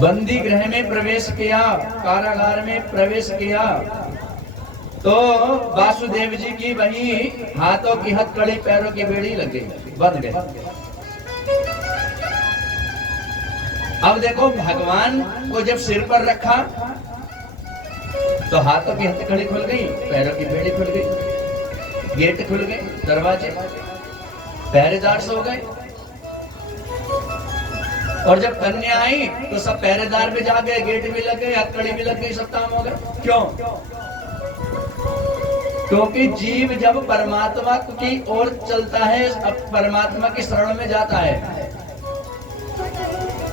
बंदी गृह में प्रवेश किया, कारागार में प्रवेश किया, तो वासुदेव जी की वही हाथों की हथकड़ी पैरों की बेड़ी लग गई, बंध गए। अब देखो भगवान को जब सिर पर रखा तो हाथों की हथकड़ी खुल गई, पैरों की बेड़ी खुल गई, गेट खुल गए, दरवाजे, पहरेदार सो गए। और जब कन्या आई तो सब पहरेदार भी जाग गए, गेट भी लग गए, हथकड़ी भी लग गई, सब काम हो गया। क्यों? क्योंकि जीव जब परमात्मा की ओर चलता है, अब परमात्मा की शरण में जाता है।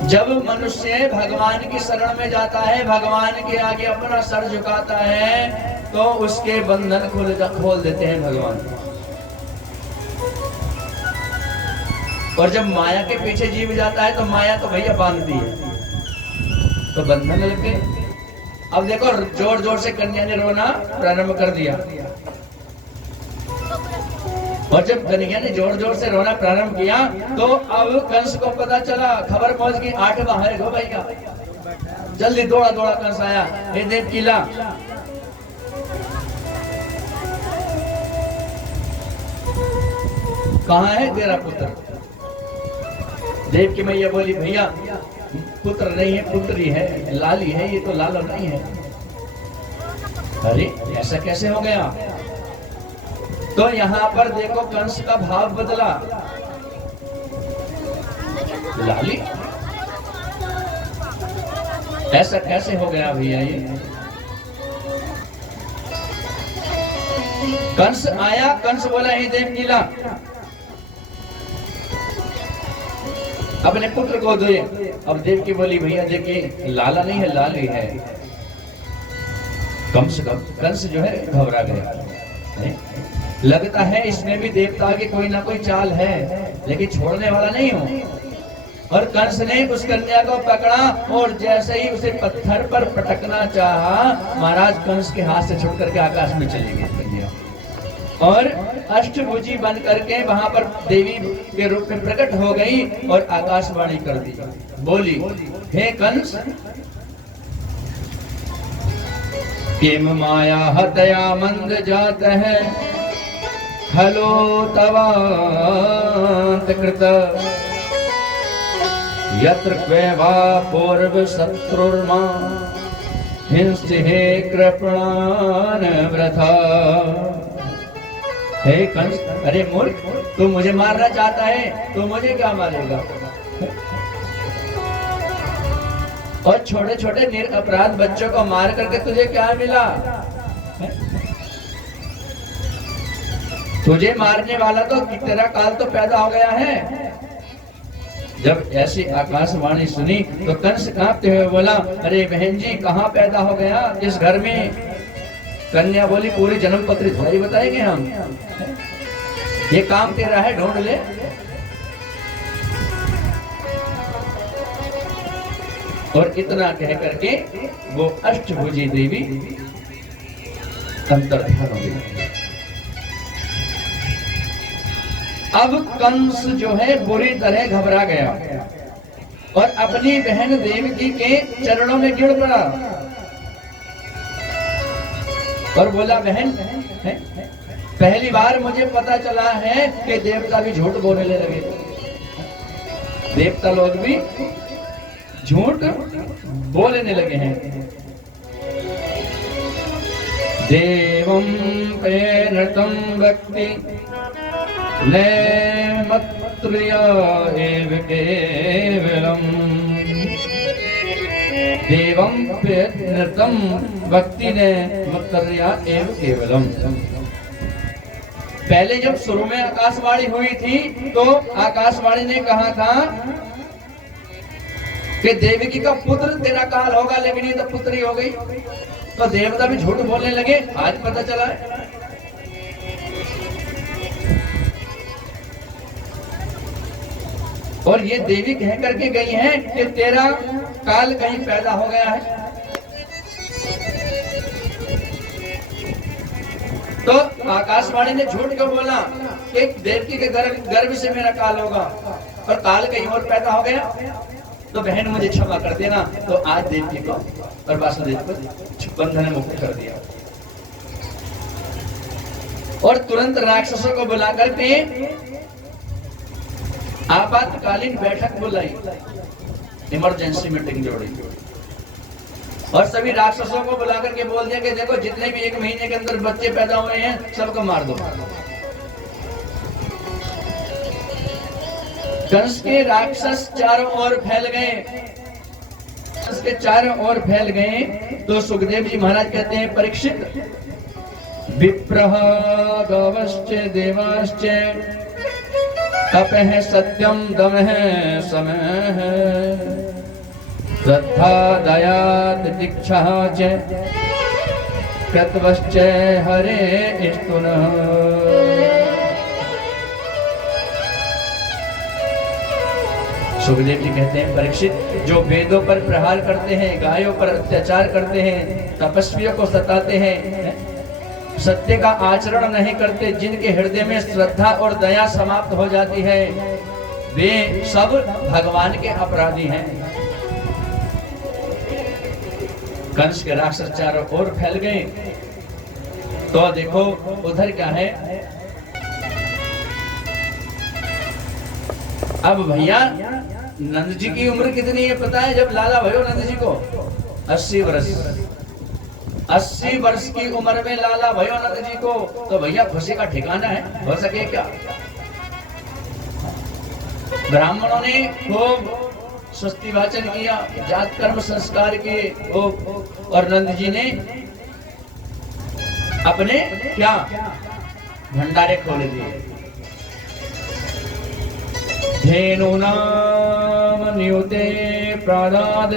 जब मनुष्य भगवान की शरण में जाता है, भगवान के आगे अपना सर झुकाता है, तो उसके बंधन खोल देते हैं भगवान। और जब माया के पीछे जीव जाता है तो माया तो भैया बांधती है, तो बंधन लग गए। अब देखो जोर जोर से कन्या ने रोना प्रारंभ कर दिया, और जब कन्या ने जोर जोर से रोना प्रारंभ किया तो अब कंस को पता चला, खबर पहुंच गई, 8वां है गो भैया। जल्दी दौड़ा दौड़ा कंस आया, हे देव किला, कहाँ है तेरा पुत्र? देव की मैया बोली, भैया पुत्र नहीं है, पुत्री है, लाली है, ये तो लाला नहीं है। अरे ऐसा कैसे हो गया? तो यहाँ पर देखो कंस का भाव बदला, लाली ऐसा कैसे हो गया भैया? ये कंस आया, कंस बोला, हे देव कीला, अपने पुत्र को दे। अब देव की बोली, भैया देखिए लाला नहीं है, लाली है। कम से कम कंस जो है घबरा गया, लगता है इसमें भी देवता की कोई ना कोई चाल है, लेकिन छोड़ने वाला नहीं हूं। और कंस ने उस कन्या को पकड़ा और जैसे ही उसे पत्थर पर पटकना चाहा, महाराज कंस के हाथ से छूट करके आकाश में चली गई कन्या, और अष्टभुजी बन करके वहां पर देवी के रूप में प्रकट हो गई और आकाशवाणी कर दी, बोली, हे कंस, किम माया हतया मंद जात है, खलो तवांत कृत, यत्र क्वेवा पूर्व शत्रुर्मा हिंसि हे कृपणान वृथा। हे कंस, अरे मूर्ख, तू मुझे मारना चाहता है, तू मुझे क्या मारेगा? और छोटे छोटे निरपराध बच्चों को मार करके तुझे क्या मिला? तुझे मारने वाला तो तेरा काल तो पैदा हो गया है। जब ऐसी आकाशवाणी सुनी तो कंस कांपते हुए बोला, अरे बहन जी कहाँ पैदा हो गया, किस घर में? कन्या बोली, पूरी जन्म पत्री थोड़ी बताएंगे हम, ये काम तेरा है, ढूंढ ले। और इतना कह करके वो अष्टभुजी देवी अंतर्धान हो गई। अब कंस जो है बुरी तरह घबरा गया और अपनी बहन देवकी के चरणों में गिर पड़ा और बोला, बहन पहली बार मुझे पता चला है कि देवता भी झूठ बोलने लगे, देवता लोग भी झूठ बोलने लगे हैं। देवं प्रेरतं भक्ति नैमत्र्या एव केवलम्, देवं प्रेरतं भक्ति नैमत्र्या एव केवलम्। पहले जब शुरू में आकाशवाणी हुई थी तो आकाशवाणी ने कहा था कि देवकी का पुत्र तेरा काल होगा, लेकिन ये तो पुत्री हो गई। तो देवता भी झूठ बोलने लगे, आज पता चला है। और ये देवी कह करके गई है कि तेरा काल कहीं पैदा हो गया है। तो आकाशवाणी ने झूठ क्यों बोला कि देवकी के गर्भ से मेरा काल होगा, और काल कहीं और पैदा हो गया। तो बहन मुझे क्षमा कर देना। तो आज देवकी को और वासुदेव को बंधन मुक्त कर दिया और तुरंत राक्षसों को बुलाकर के आपातकालीन बैठक बुलाई, इमरजेंसी मीटिंग जोड़ी और सभी राक्षसों को बुलाकर के बोल दिया कि देखो जितने भी 1 महीने के अंदर बच्चे पैदा हुए हैं सबको मार दो। कंस के राक्षस चारों ओर फैल गए, कंस के चारों ओर फैल गए। तो सुखदेव जी महाराज कहते हैं परीक्षित, विप्रः गवश्च देवाश्च तपः सत्यम दमः समः श्रद्धा दया तितिक्षा च कृतवश्च हरे स्तुनः। सुखदेव जी कहते हैं परीक्षित, जो वेदों पर प्रहार करते हैं, गायों पर अत्याचार करते हैं, तपस्वियों को सताते हैं, सत्य का आचरण नहीं करते, जिनके हृदय में श्रद्धा और दया समाप्त हो जाती है, वे सब भगवान के अपराधी हैं। कंस के राक्षस चारों ओर फैल गए। तो देखो उधर क्या है, अब भैया नंद जी की उम्र कितनी है पता है? जब लाला भयो नंद जी को 80 वर्ष, 80 वर्ष की उम्र में लाला भयो नंद जी को, तो भैया खुशी का ठिकाना है हो सके क्या? ब्राह्मणों ने खूब स्वस्ति वाचन किया, जात कर्म संस्कार किए और नंद जी ने अपने क्या भंडारे खोल दिए। धेनूनाम नियुते प्रादाद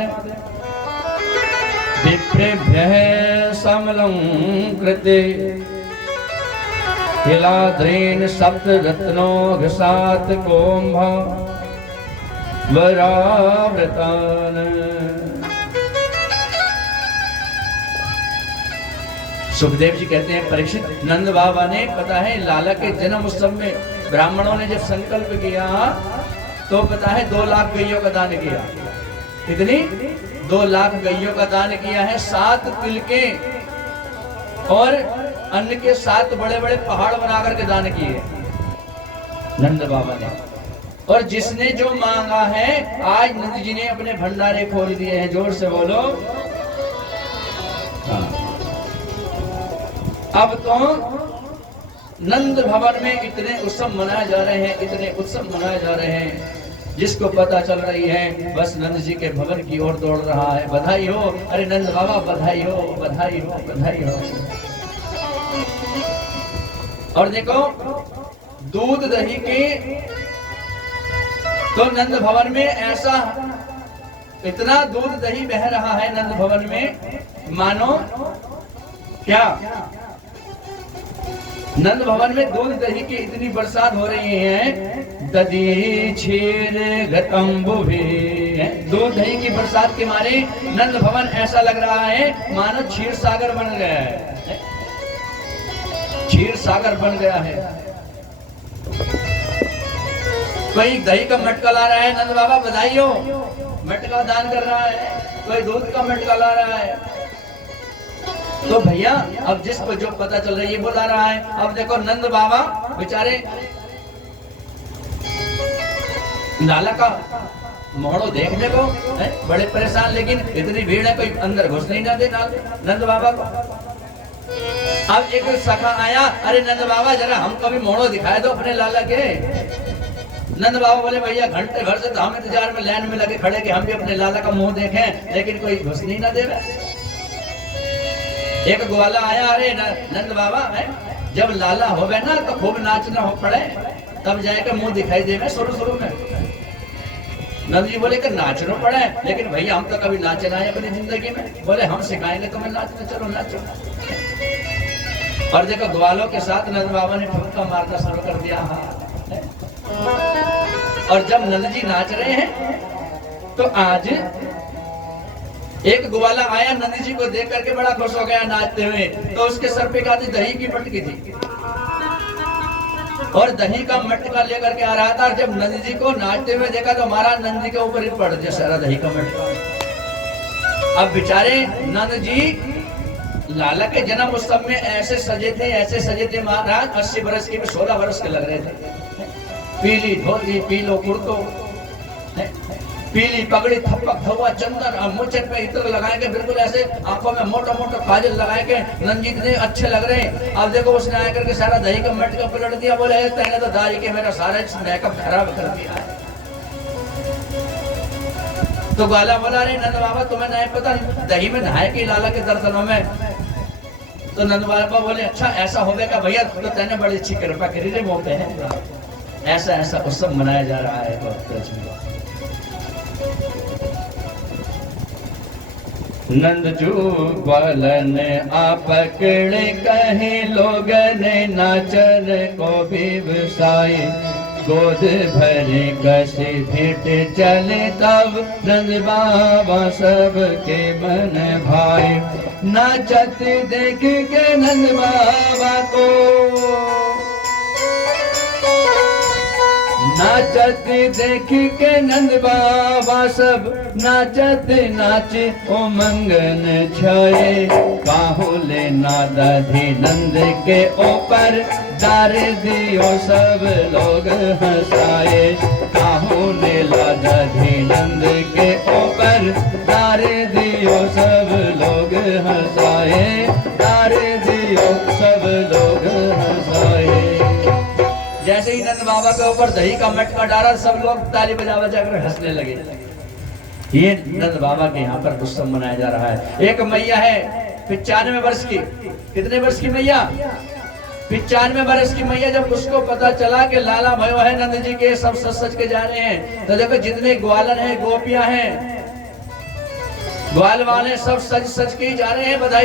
विप्रेभ्यः समलं कृते हिलाद्रेन सप्त रत्नोघसात कोम्भ वराव्रतान। सुखदेव जी कहते हैं परीक्षित, नंद बाबा ने पता है लाला के जन्म उत्सव में ब्राह्मणों ने जब संकल्प किया तो पता है 2 लाख गैयों का दान किया। कितनी? 2 लाख गैयों का दान किया है। 7 तिल के और अन्न के 7 बड़े बड़े पहाड़ बनाकर के दान किए नंद बाबा ने। और जिसने जो मांगा है, आज नंद जी ने अपने भंडारे खोल दिए हैं। जोर से बोलो। अब तो नंद भवन में इतने उत्सव मनाए जा रहे हैं, इतने उत्सव मनाए जा रहे हैं, जिसको पता चल रही है बस नंद जी के भवन की ओर दौड़ रहा है। बधाई हो, अरे नंद बाबा बधाई हो, बधाई हो, बधाई हो। और देखो दूध दही के तो नंद भवन में ऐसा इतना दूध दही बह रहा है नंद भवन में, मानो क्या नंद भवन में दूध दही की इतनी बरसात हो रही है। दधी क्षीर घटम्बु भी, दूध दही की बरसात के मारे नंद भवन ऐसा लग रहा है मानो क्षीर सागर बन गया है, क्षीर सागर बन गया है। कोई दही का मटका ला रहा है, नंद बाबा बधाई हो, मटका दान कर रहा है। कोई दूध का मटका ला रहा है। तो भैया अब जिसको जो पता चल रहा है ये बुला रहा है। अब देखो नंद बाबा बेचारे लाला का मोहड़ो देखने को है बड़े परेशान, लेकिन इतनी भीड़ है कोई अंदर घुसने ही ना दे नंद बाबा को। अब एक सखा आया, अरे नंद बाबा जरा हमको भी मोहड़ो दिखाए दो अपने लाला के। नंद बाबा बोले भैया घंटे भर से तो हम इंतजार में लाइन में लगे खड़े कि हम भी अपने लाला का मुंह देखें, लेकिन कोई घुसने ही ना दे रहा। एक ग्वाला आया, अरे नंद बाबा है जब लाला होवे ना तो खूब नाचना हो पड़े, तब जाके मुंह दिखाई देवे शुरू में। नंद जी बोले कि नाचना पड़े, लेकिन भैया हम तो कभी नाचे ना है अपनी जिंदगी में। बोले हम सिखाएंगे तुम्हें नाचना, चलो नाचो। और देखो ग्वालों के साथ नंद बाबा ने ठुमका मारना शुरू कर दिया। और जब नंद जी नाच रहे हैं तो आज एक ग्वाला आया, नंद जी को देख करके बड़ा खुश हो गया नाचते हुए। तो उसके सर पे एक आधी दही की मटकी थी। और दही का मटका लेकर के आ रहा था। जब नंद जी को नाचते हुए देखा तो महाराज नंद जी के ऊपर ही पड़ गया सारा दही का मटका। अब बेचारे नंद जी लाला के जन्म उत्सव में ऐसे सजे थे महाराज। 80 वर्ष के 16 वर्ष के लग रहे थे। पीली धोती, पीलो कुर्तो, पीली पगड़ी, थप्पक धुआ चंदन और मुचट पे इत्र लगाए के बिल्कुल ऐसे आंखों में मोटा मोटा काजल लगाए के नंद जी इतने अच्छे लग रहे हैं। अब देखो उसने आकर के सारा दही का मटका पलट दिया। बोले तेने तो दाढ़ी के मेरा सारा मेकअप खराब कर दिया है। तो गाला बोला रे नंद बाबा तुम्हें नहीं पता दही में नहाए के लाला के दर्शनों में। तो नंद बाबा बोले अच्छा ऐसा होगा भैया, तो तेने बड़ी अच्छी कृपा करी रे मोते हैं। ऐसा ऐसा उत्सव मनाया जा रहा है। नंद जू ग्वालन आ पकड़े कहे लोगन नाचन को भी बसाए। गोद भरे कसे भेंट चले तब नंद बाबा सबके मन भाए। नाचत देख के नंद बाबा को, नाचत देख के नंद बाबा सब नाचत नाचे उमंगन छाए। बाहुले नादधि नंद के ऊपर डार दियो सब लोग हंसाए। बाहुले लादधि नंद के ऊपर डार दियो सब लोग हंसाए। डार दियो सब लोग हंसाए। जैसे ही नंद बाबा के ऊपर दही का मटका डाला सब लोग ताली बजा बजा कर हंसने लगे। ये नंद बाबा के यहाँ पर उत्सव मनाया जा रहा है। एक मैया है 95 वर्ष की। कितने वर्ष की मैया? 95 वर्ष की मैया। जब उसको पता चला कि लाला भयो है नंद जी के, सब सच सच के जा रहे हैं, तो देखो जितने ग्वालन है, गोपियां हैं, ग्वाल वाले सब सच सच के जा रहे हैं। बधाई